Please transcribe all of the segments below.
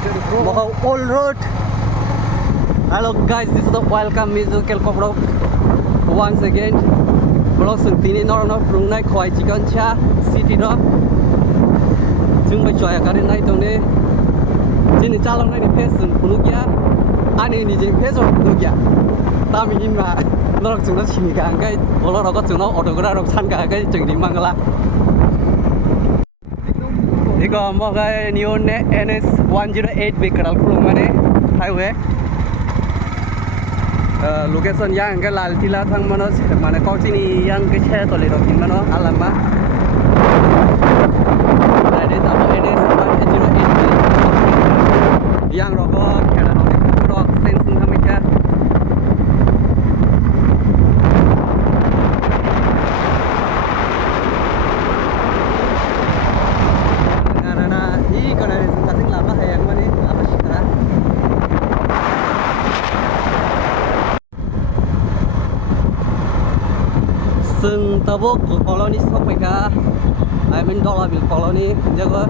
Mau all road. Hello guys, this is the welcome Mizu Kelkop once again. Vlog sentini norno prungnai khoi chicken cha city no. Jung mai choi akarin nai tongne. Jini chalong nai face punugya. Ani ni jing face punugya. Tami inma norok jungna chini ka angai olo rok jungna autogra rok san ka angai jungni mangala. Iko mo ga neon NS 108 Bikral Plumane highway. Location yang ke Lal Tila thang mano mana kau sini yang ke che tole rokin mano alama. Ada tamu NS 108 yang rokok kena rok sensen hamika. Seng tabuk koloni sampai ke I mean dollar bill koloni jaga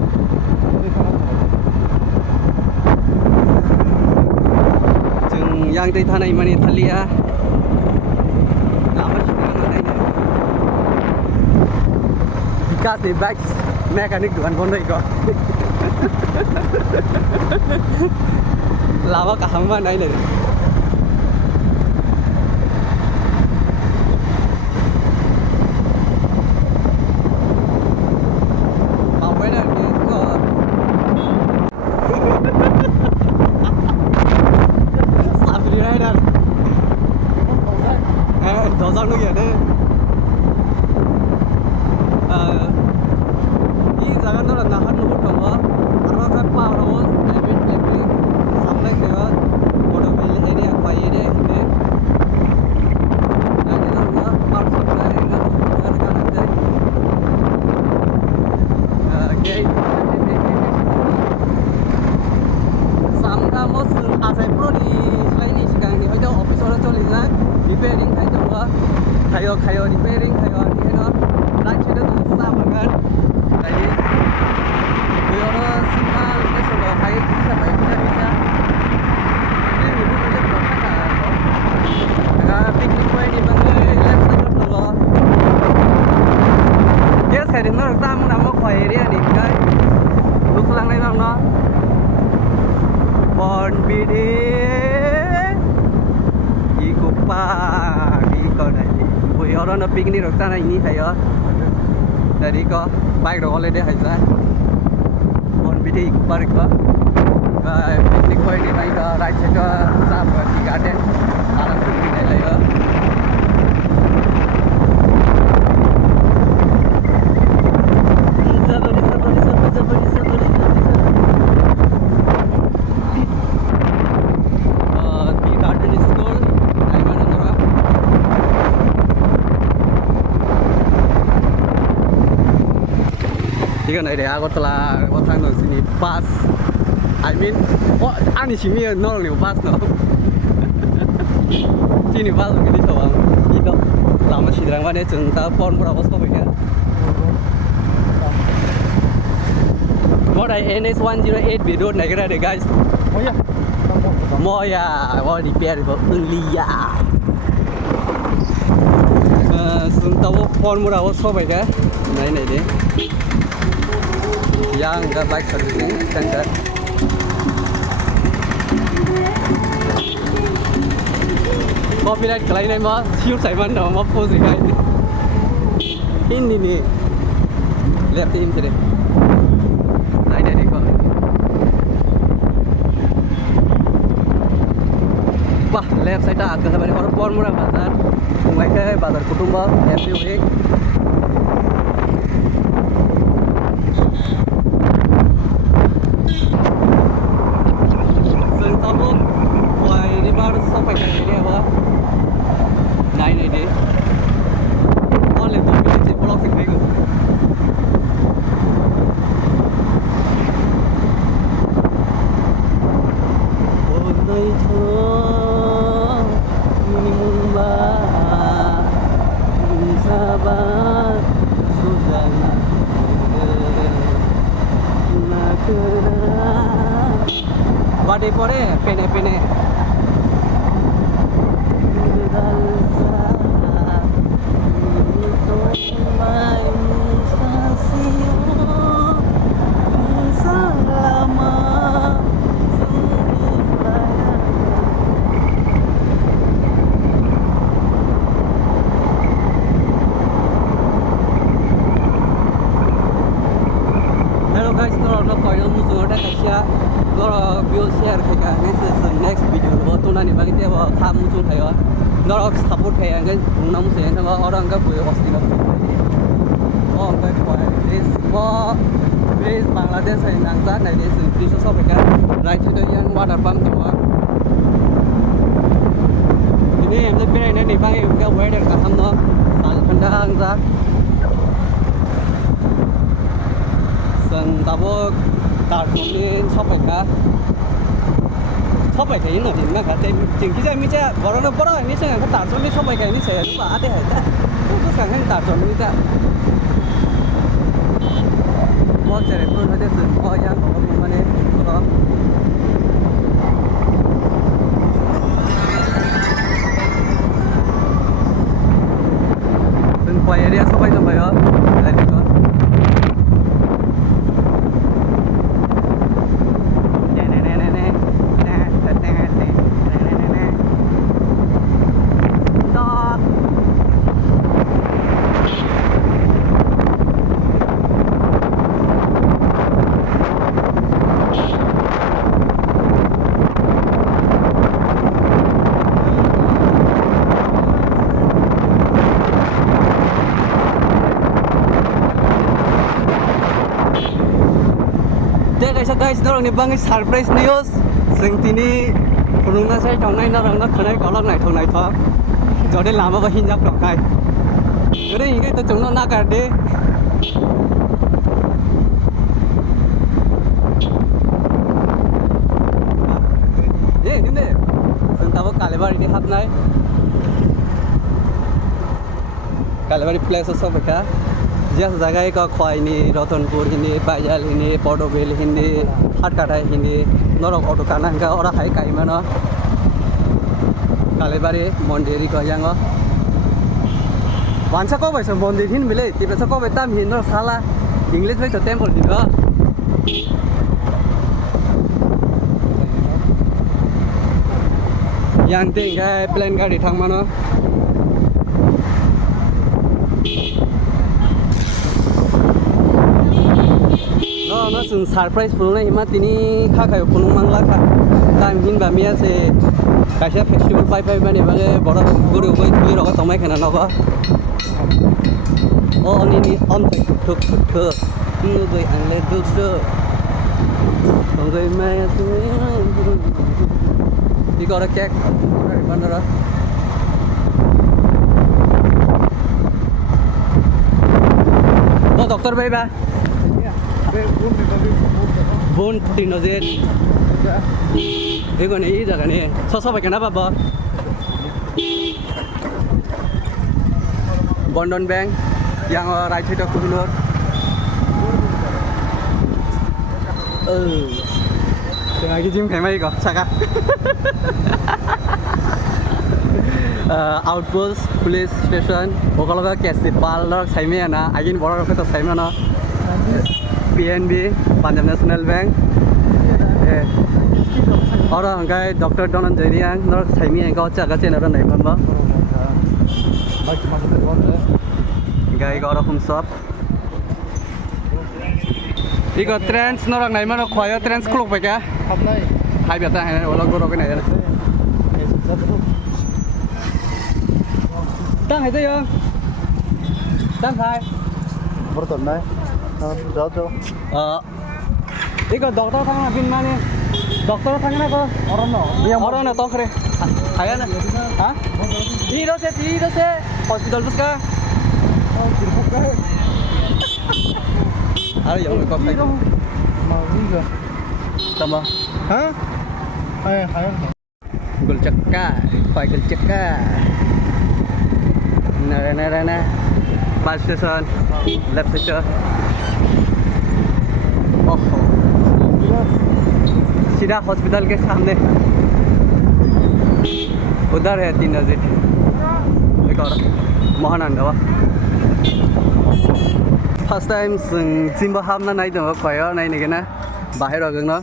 jeng yang di tanah imani thalia lama sih mana ini bikas di back mekanik duan kono iko lama kahang mana ini kayo repairing kayo ano lahat siya doon sa bagan jadi pero simal kasi lo kayo bisa ba bisa ini bukan aja berapa kan picnic point di mana left side lo yes kayak di mana tamu nama kau area nih guys lu pulang lagi bang no bon bidi ikupa orang nak piknik rok sana ini saya dari ko bike rok oleh deh aja on bidi kubar ko piknik point ini baik right side ko sab di garden alam sungai ni lah 이건 이래 아고틀라 watang sini bus I mean oh ani sini no ni bus no sini bus gini coba itu lama sih terang mana cerita phone berapa sobat ya mau dari NS 108 video naik ada guys oh ya mau ya mau repair itu liya cerita phone berapa sobat ya nah ini deh yang nggak bike servicing center copyright kelainnya mah siur saya mana mau pose kayak ini nih lihat ini sini nah ini nih kok wah left side agak sampai orang pon murah bazar mereka bazar kutumba every week sampai ke ini apa? Nah ini deh. Oleh tu pilih pulau sendiri. Oh itu ini mula sabar susah nak Badi pore pene pene. Hello guys, nó coi nó mua xuống ở đây kia, nó view share cái cái next video, nó tụi nó này bằng cái vào tham mua xuống thấy rồi, nó support cái cái chúng nó mua xuống nó ở đó cái buổi hosting nó, cái place Bangladesh hay nang zat này đến từ phía sau cái right to the water pump đó, ini em lebih này này bang cái weather cái ham nó, sal thanda ang zat. Sen tabo tartonin sopaika sopaika ini nanti nggak kate jengki jam mica baru baru ini saya nggak tartonin sopaika ini saya lupa ada ada itu sekarang tartonin itu mau cari pun ada semua yang orang mana itu sen paya dia sopaika bayar lagi tu guys, orang ni bang surprise news. Sing tini kurungan saya tongnai orang nak kenai kolak nai tongnai thak. Jadi lama bahin jak tongai. Jadi ini itu cuma nak kerja. Ini sentapa Kalibari ni hap nai. Kalibari place also berkah. Just jaga ka khoi ni Ratanpur ini Bajal ini Portobel ini Hatkata ini norok auto kanan ka ora hai kai mana Kalibari mondiri ko yang o wansa ko baisa mondir hin mile tipe sa ko betam hin no sala English bai to temple din ko yang ting ga plane gari thang mana nó sừng surprise phun này mà tini khác hay phun mang lá khác, tại mình bảo mía sẽ cái sẽ festival bay bay bên này bằng cái bỏ ra gửi được với nó có tổng mấy cái nào nó có, ini on tay thực như vậy ăn lên được chưa, còn rồi mai đi coi cái con đó, doctor bay ba. Bone tinojet. Ini ini jaga ni. Sosok bagian apa bos? Bandhan Bank yang right side aku dulu. Lagi gym kayak mana kok? Cakap. Outpost Police Station. Kalau kau kasih parlor saya mana? Agin borang aku tu saya mana? PNB Punjab National Bank orang angkai Dr. Dhananjay yang nor saimi angkau jaga channel naik kan ba gai orang kumsap iko trends norang naik mana khoya trends klok baca hai biasa hai orang gorok ni ada tang hai tu yang tang hai berton naik jauh. Iko dokter thang na bin mane dokter thang na ko orang na tokre kaya na ha tiro se hospital bus ka are yang ko kai mau juga tama ha hai gul cekka pai gul cekka na bus station left station सीधा hospital के सामने उधर है 3 exit एक और Mahananda first time जों जिमबो हाबना नायदों खय नायनो गना बाहेराव जोंनो